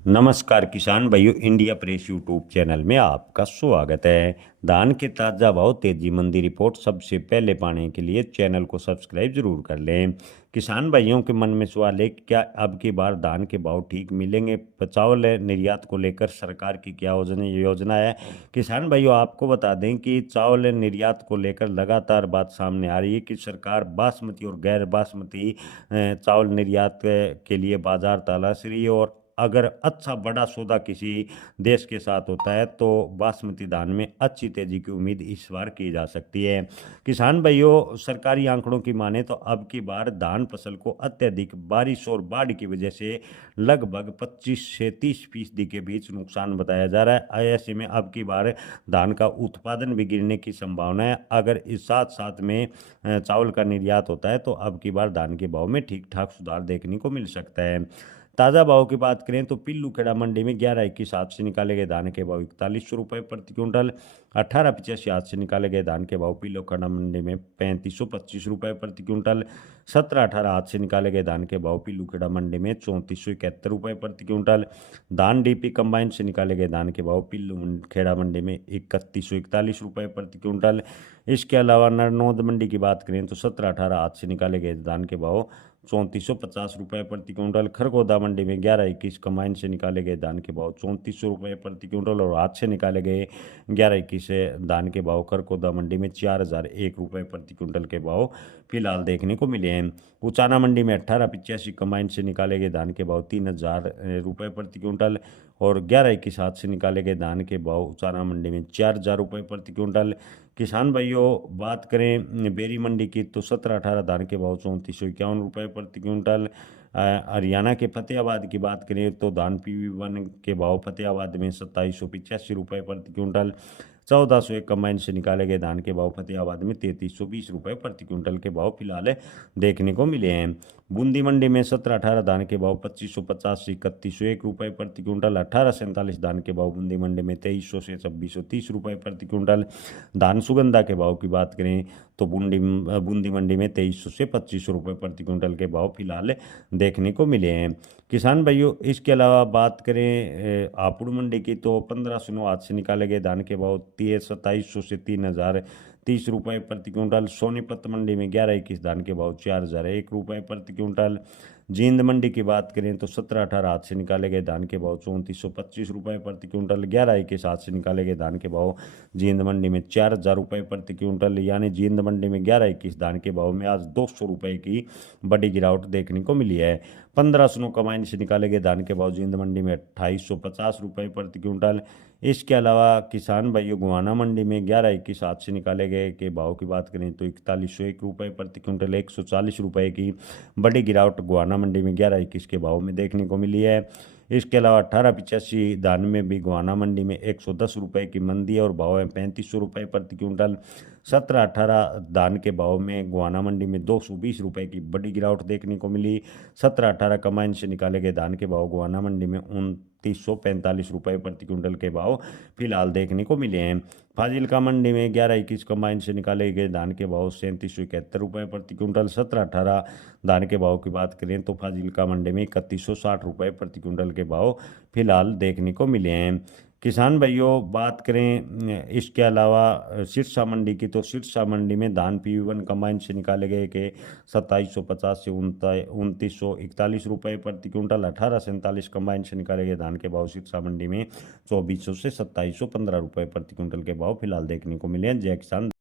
नमस्कार किसान भाइयों, इंडिया प्रेस यूट्यूब चैनल में आपका स्वागत है। धान के ताज़ा भाव तेजी मंदी रिपोर्ट सबसे पहले पाने के लिए चैनल को सब्सक्राइब जरूर कर लें। किसान भाइयों के मन में सवाल है कि क्या अब की बार धान के भाव ठीक मिलेंगे? चावल निर्यात को लेकर सरकार की क्या योजना है? किसान भाइयों, आपको बता दें कि चावल निर्यात को लेकर लगातार बात सामने आ रही है कि सरकार बासमती और गैर बासमती चावल निर्यात के लिए बाजार तलाश रही है, और अगर अच्छा बड़ा सौदा किसी देश के साथ होता है तो बासमती धान में अच्छी तेजी की उम्मीद इस बार की जा सकती है। किसान भाइयों, सरकारी आंकड़ों की माने तो अब की बार धान फसल को अत्यधिक बारिश और बाढ़ की वजह से लगभग 25 से 30% के बीच नुकसान बताया जा रहा है। ऐसे में अब की बार धान का उत्पादन भी गिरने की संभावना है। अगर इस साथ साथ में चावल का निर्यात होता है तो अब की बार धान के भाव में ठीक ठाक सुधार देखने को मिल सकता है। ताज़ा भाव की बात करें तो पिल्लू खेड़ा मंडी में 11-21 हाथ से निकाले गए धान के भाव 4100 रुपये प्रति क्विंटल। 18-85 हाथ से निकाले गए धान के भाव पिल्लू खेड़ा मंडी में 3525 रुपये प्रति क्विंटल। 17-18 हाथ से निकाले गए धान के भाव पिल्लू खेड़ा मंडी में 3471 रुपये प्रति क्विंटल। धान डीपी कंबाइन से निकाले गए धान के भाव पिल्लू खेड़ा मंडी में 3141 रुपये प्रति क्विंटल। इसके अलावा नरनौद मंडी की बात करें तो 17-18 हाथ से निकाले गए धान के भाव 3450 रुपये प्रति क्विंटल। खरगोदा मंडी में 11-21 कंबाइन से निकाले गए धान के भाव 3400 रुपये प्रति क्विंटल, और हाथ से निकाले गए 11-21 धान के भाव खरगोदा मंडी में 4001 रुपये प्रति क्विंटल के भाव फिलहाल देखने को मिले हैं। उचाना मंडी में 18-85 कंबाइन से निकाले गए धान के भाव 3000 रुपये प्रति क्विंटल, और 11-21 हाथ से निकाले गए धान के भाव उचाना मंडी में 4000 रुपये प्रति क्विंटल। किसान भाइयों, बात करें बेरी मंडी की तो 17-18 धान के भाव 3451 रुपये प्रति क्विंटल। हरियाणा के फतेहाबाद की बात करें तो धान PV1 के भाव फतेहाबाद में 2785 रुपये प्रति क्विंटल। 1401 कंबाइन से निकाले गए धान के भाव फतेहाबाद में 3320 रुपये प्रति क्विंटल के भाव फिलहाल देखने को मिले हैं। बूंदी मंडी में 17-18 धान के भाव 2550 से 3101 रुपये प्रति क्विंटल। 1847 धान के भाव बूंदी मंडी में 2300 से 2630 रुपये प्रति क्विंटल। धान सुगंधा के भाव की बात करें तो बूंदी मंडी में 2300 से 2500 रुपये प्रति क्विंटल के भाव फिलहाल देखने को मिले हैं। किसान भाइयों, इसके अलावा बात करें हापुड़ मंडी की तो 1509 हाथ से निकाले गए धान के भाव 2700 से 3030 रुपये प्रति क्विंटल। सोनीपत मंडी में 11-21 धान के भाव 4001 रुपये प्रति क्विंटल। जींद मंडी की बात करें तो 17-18 हाथ से निकाले गए धान के भाव 3425 रुपये प्रति क्विंटल। 11-21 हाथ से निकाले गए धान के भाव जींद मंडी में 4000 रुपये प्रति क्विंटल। यानी जींद मंडी में 11-21 धान के भाव में आज 200 रुपये की बड़ी गिरावट देखने को मिली है। 1509 कमाइन से निकाले गए धान के भाव जींद मंडी में 2850 रुपये प्रति क्विंटल। इसके अलावा किसान भाइयों, गोहाना मंडी में 11-21 हाथ से निकाले गए के भाव की बात करें तो 4101 रुपये प्रति क्विंटल। 140 रुपये की बड़ी गिरावट गोहाना मंडी में 11-21 के भाव में देखने को मिली है। इसके अलावा 1885 धान में भी गोहाना मंडी में 110 रुपये की मंदी है और भाव है 3500 रुपये प्रति क्विंटल। 17-18 धान के भाव में गोहाना मंडी में 220 रुपये की बड़ी गिरावट देखने को मिली। 17-18 कमाइन से निकाले गए धान के भाव गोहाना मंडी में 2945 रुपये प्रति क्विंटल के भाव फिलहाल देखने को मिले हैं। फाजिल्का मंडी में 11-21 कमाइन से निकाले गए धान के भाव 3771 रुपये प्रति क्विंटल। 17-18 धान के भाव की बात करें तो फाजिल्का मंडी में 3160 रुपये प्रति क्विंटल के भाव फिलहाल देखने को मिले हैं। किसान भाइयों, बात करें इसके अलावा सिरसा मंडी की तो सिरसा मंडी में धान PV1 कंबाइन से निकाले गए के 2750 से 2941 रुपये प्रति क्विंटल। 1847 कंबाइन से निकाले गए धान के भाव सिरसा मंडी में 2400 से 2715 रुपये प्रति क्विंटल के भाव फिलहाल देखने को मिले हैं। जय किसान।